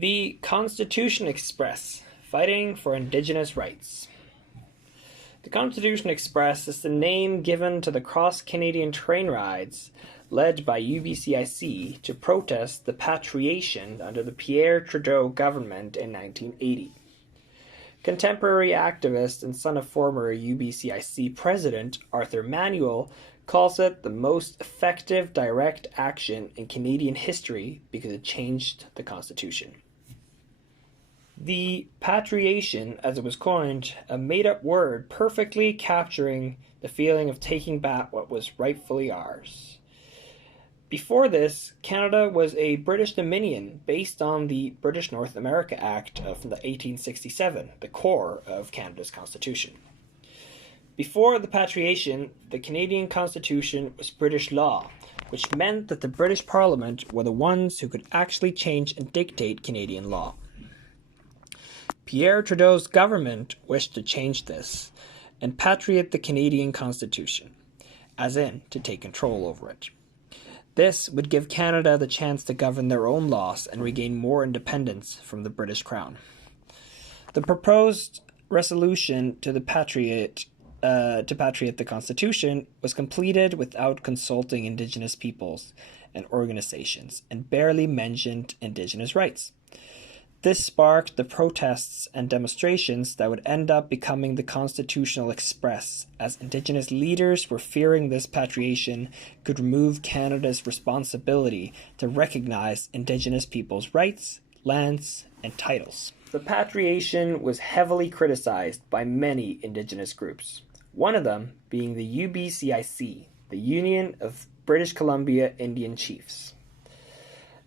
The Constitution Express, fighting for Indigenous rights. The Constitution Express is the name given to the cross-Canadian train rides led by UBCIC to protest the patriation under the Pierre Trudeau government in 1980. Contemporary activist and son of former UBCIC president Arthur Manuel calls it the most effective direct action in Canadian history because it changed the Constitution. The patriation, as it was coined, a made-up word perfectly capturing the feeling of taking back what was rightfully ours. Before this, Canada was a British Dominion based on the British North America Act of 1867, the core of Canada's Constitution. Before the patriation, the Canadian Constitution was British law, which meant that the British Parliament were the ones who could actually change and dictate Canadian law. Pierre Trudeau's government wished to change this and patriate the Canadian Constitution, as in to take control over it. This would give Canada the chance to govern their own laws and regain more independence from the British Crown. The proposed resolution to patriate the Constitution was completed without consulting Indigenous peoples and organizations and barely mentioned Indigenous rights. This sparked the protests and demonstrations that would end up becoming the Constitutional Express, as Indigenous leaders were fearing this patriation could remove Canada's responsibility to recognize Indigenous peoples' rights, lands, and titles. The patriation was heavily criticized by many Indigenous groups, one of them being the UBCIC, the Union of British Columbia Indian Chiefs.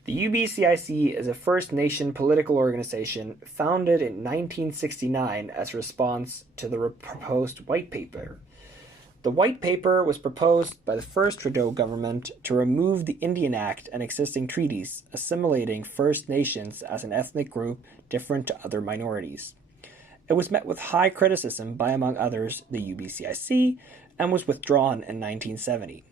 The UBCIC is a First Nation political organization founded in 1969 as a response to the proposed White Paper. The White Paper was proposed by the first Trudeau government to remove the Indian Act and existing treaties, assimilating First Nations as an ethnic group different to other minorities. It was met with high criticism by, among others, the UBCIC, and was withdrawn in 1970.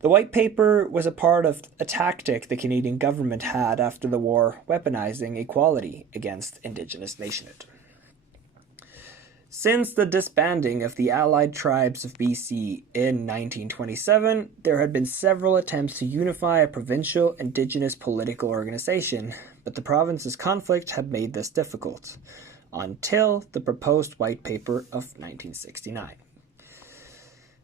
The White Paper was a part of a tactic the Canadian government had after the war, weaponizing equality against Indigenous nationhood. Since the disbanding of the Allied Tribes of BC in 1927, there had been several attempts to unify a provincial Indigenous political organization, but the province's conflict had made this difficult, until the proposed White Paper of 1969.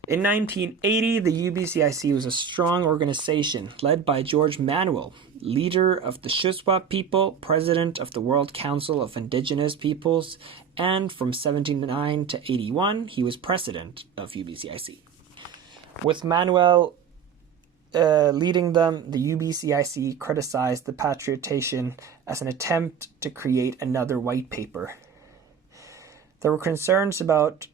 In 1980, the UBCIC was a strong organization led by George Manuel, leader of the Shuswap people, president of the World Council of Indigenous Peoples, and from 1979 to 1981, he was president of UBCIC. With Manuel leading them, the UBCIC criticized the patriation as an attempt to create another white paper. There were concerns about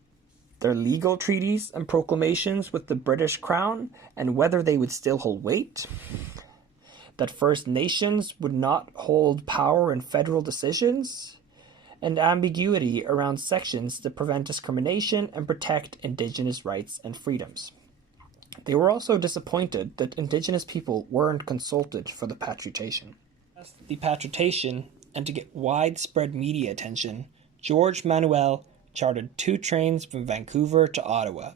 their legal treaties and proclamations with the British Crown and whether they would still hold weight, that First Nations would not hold power in federal decisions, and ambiguity around sections to prevent discrimination and protect Indigenous rights and freedoms. They were also disappointed that Indigenous people weren't consulted for the patriation. And to get widespread media attention, George Manuel chartered 2 trains from Vancouver to Ottawa.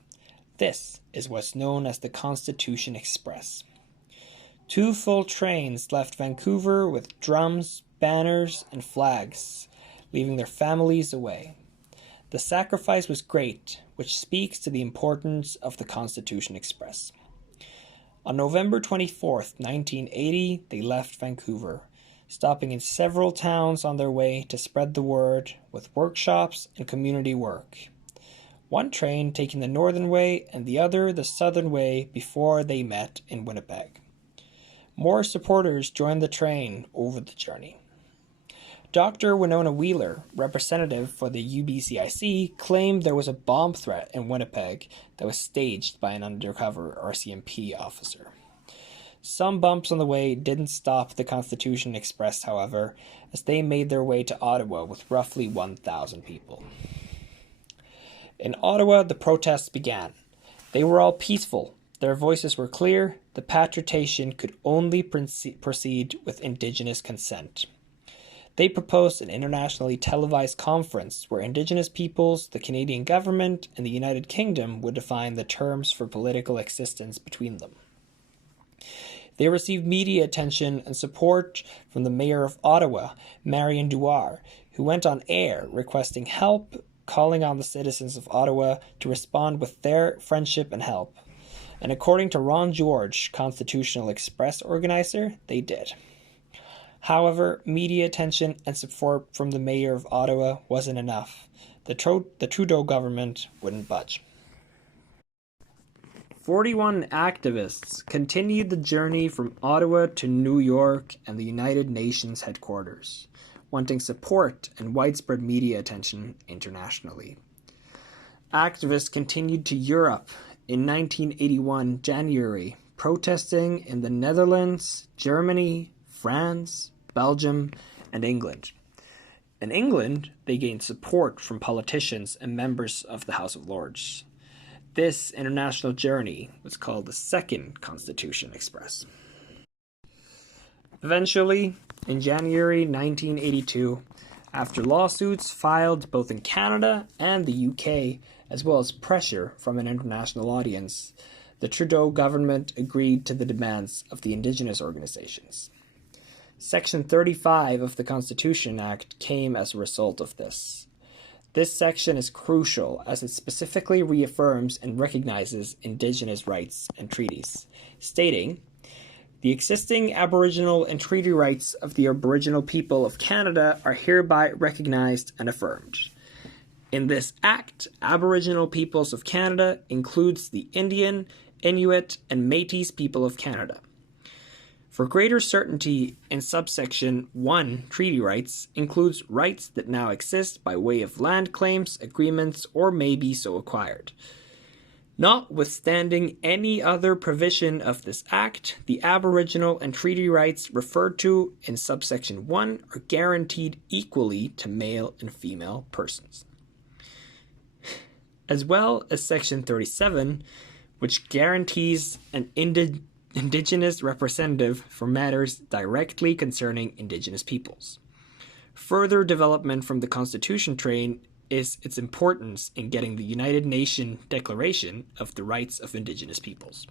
This is what's known as the Constitution Express. 2 full trains left Vancouver with drums, banners, and flags, leaving their families away. The sacrifice was great, which speaks to the importance of the Constitution Express. On November 24th, 1980, they left Vancouver, stopping in several towns on their way to spread the word with workshops and community work. One train taking the northern way and the other the southern way before they met in Winnipeg. More supporters joined the train over the journey. Dr. Winona Wheeler, representative for the UBCIC, claimed there was a bomb threat in Winnipeg that was staged by an undercover RCMP officer. Some bumps on the way didn't stop the Constitution Express, however, as they made their way to Ottawa with roughly 1,000 people. In Ottawa, the protests began. They were all peaceful. Their voices were clear. The patriation could only proceed with Indigenous consent. They proposed an internationally televised conference where Indigenous peoples, the Canadian government, and the United Kingdom would define the terms for political existence between them. They received media attention and support from the Mayor of Ottawa, Marion Dewar, who went on air requesting help, calling on the citizens of Ottawa to respond with their friendship and help. And according to Ron George, Constitutional Express organizer, they did. However, media attention and support from the Mayor of Ottawa wasn't enough. The Trudeau government wouldn't budge. 41 activists continued the journey from Ottawa to New York and the United Nations headquarters, wanting support and widespread media attention internationally. Activists continued to Europe in 1981 January, protesting in the Netherlands, Germany, France, Belgium, and England. In England, they gained support from politicians and members of the House of Lords. This international journey was called the Second Constitution Express. Eventually, in January 1982, after lawsuits filed both in Canada and the UK, as well as pressure from an international audience, the Trudeau government agreed to the demands of the Indigenous organizations. Section 35 of the Constitution Act came as a result of this. This section is crucial as it specifically reaffirms and recognizes Indigenous rights and treaties, stating, "The existing Aboriginal and treaty rights of the Aboriginal people of Canada are hereby recognized and affirmed. In this Act, Aboriginal peoples of Canada includes the Indian, Inuit, and Métis people of Canada. For greater certainty, in subsection 1, treaty rights includes rights that now exist by way of land claims, agreements, or may be so acquired. Notwithstanding any other provision of this Act, the Aboriginal and treaty rights referred to in subsection 1 are guaranteed equally to male and female persons." As well as section 37, which guarantees an Indigenous representative for matters directly concerning Indigenous peoples. Further development from the Constitution train is its importance in getting the United Nations Declaration of the Rights of Indigenous Peoples.